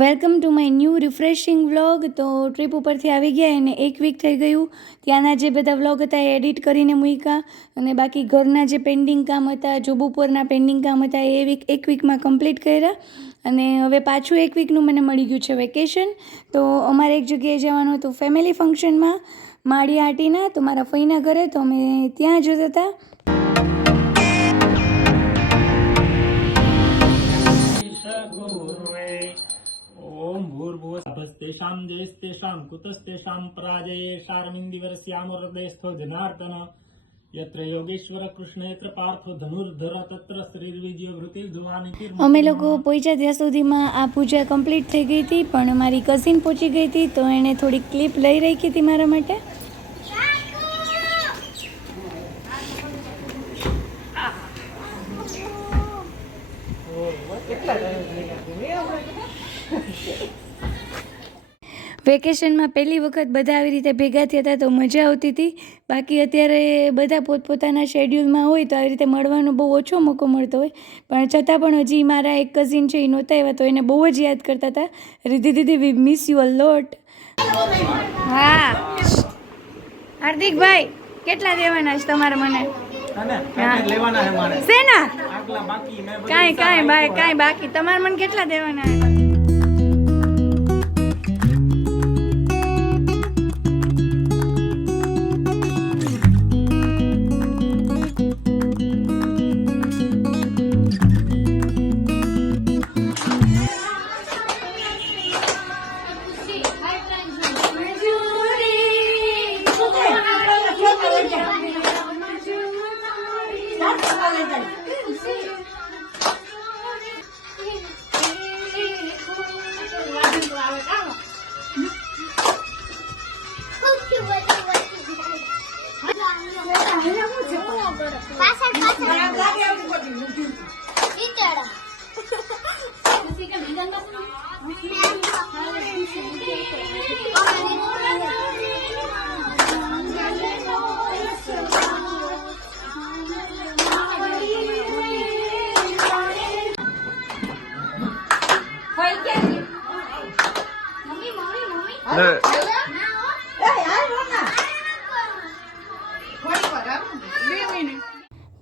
Welcome to my new refreshing vlog. તો trip ઉપરથી આવી ગયા અને એક વીક થઈ ગયું. ત્યાંના જે બધા વ્લોગ હતા એ એડિટ કરીને મૂક્યા. અને બાકી ઘરના જે પેન્ડિંગ કામ હતા જોબ ઉપરના પેન્ડિંગ કામ હતા, એ વીક એક વીકમાં કમ્પ્લીટ કર્યા. અને હવે પાછું એક વીકનું મને મળી ગયું છે વેકેશન તો અમારે એક જગ્યાએ જવાનું હતું ફેમિલી ફંક્શનમાં માળી આટીના. તો મારા ફઈના ઘરે, તો અમે ત્યાં જતા હતા. યમસ્તેષામ જયસ્તેષામ કુતસ્તેષામ પરાજયે શારમિંદિવરસ્યામુરદેસ્થો જનાર્દન અમે લોકો પહોંચ્યા ત્યાં સુધીમાં આ પૂજા કમ્પ્લીટ થઈ ગઈ હતી, પણ મારી કઝિન પહોંચી ગઈ હતી, તો એણે થોડી ક્લિપ લઈ રહી હતી મારા માટે. વેકેશનમાં પહેલી વખત બધા આવી રીતે ભેગા થયા હતા તો મજા આવતી હતી. બાકી અત્યારે બધા પોતપોતાના શેડ્યુલમાં હોય તો આવી રીતે મળવાનો બહુ ઓછો મોકો મળતો હોય. પણ છતાં પણ હજી મારા એક કઝિન છે એ નહોતા આવ્યા તો એને બહુ જ યાદ કરતા હતા. રીધી દીદી વી મિસ યુ અ લોટ હા. હાર્દિકભાઈ કેટલા દેવાના છે તમારે મને? હા. લેવાના છે મારે? શેના? કાંઈ કાંઈ બાય કાંઈ બાકી. તમારે મને કેટલા દેવાના છે? પાછળ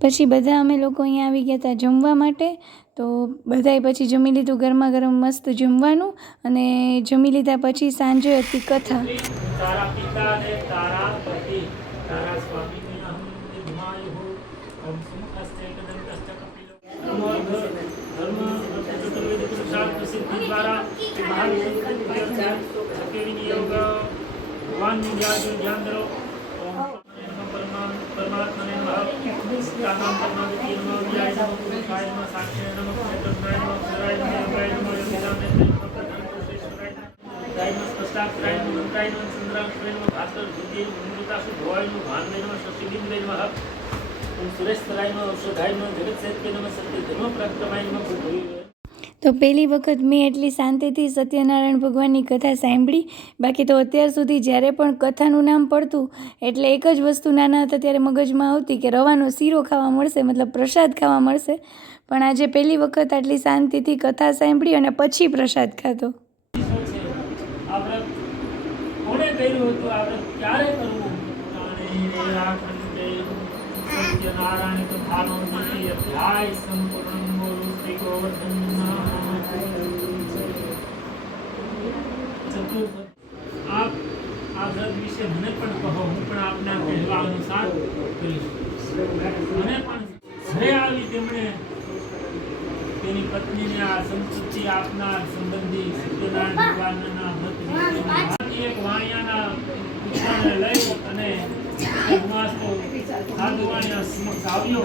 પછી બધા અમે લોકો અહીંયા આવી ગયા હતા જમવા માટે. તો બધાએ પછી જમી લીધું ગરમા ગરમ મસ્ત જમવાનું અને જમી લીધા પછી સાંજે હતી કથા. તારા પિતા ને તારા નમઃ. ભાનવે નમઃ. શશિબિંદવે નમઃ ઓમ સુરેશતરાય નમઃ ઔષધાય નમઃ કે નમઃ સત્ય ધર્મ પ્રાપ્ત નમઃ ભૂભુવિ તો પહેલી વખત મેં એટલી શાંતિથી સત્યનારાયણ ભગવાનની કથા સાંભળી. બાકી તો અત્યાર સુધી જ્યારે પણ કથાનું નામ પડતું, એટલે એક જ વસ્તુ નાના હતા ત્યારે મગજમાં આવતી કે રવાનો શીરો ખાવા મળશે, મતલબ પ્રસાદ ખાવા મળશે. પણ આજે પહેલી વખત આટલી શાંતિથી કથા સાંભળી અને પછી પ્રસાદ ખાધો. કર્યું હતું? આપણે ક્યારે કરવું? સત્યનારાયણ કથાનો દ્વિતીય સંપૂર્ણ બોલું શ્રી ગોવર્ધન આપ આ વ્રત આપનાર સંબંધી સત્યનારાયણ લઈ અને જન્માસ્તો સાધુ વાણિયા સમક્ષ આવ્યો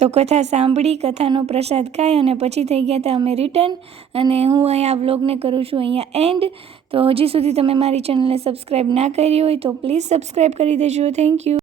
તો કથા સાંભળી, કથાનો પ્રસાદ ખાઈ અને પછી થઈ ગયા હતા અમે રિટર્ન અને હું અહીંયા વ્લોગને કરું છું અહીંયા એન્ડ તો હજી સુધી તમે મારી ચેનલને સબસ્ક્રાઈબ ના કરી હોય તો પ્લીઝ સબસ્ક્રાઈબ કરી દેજો. Thank you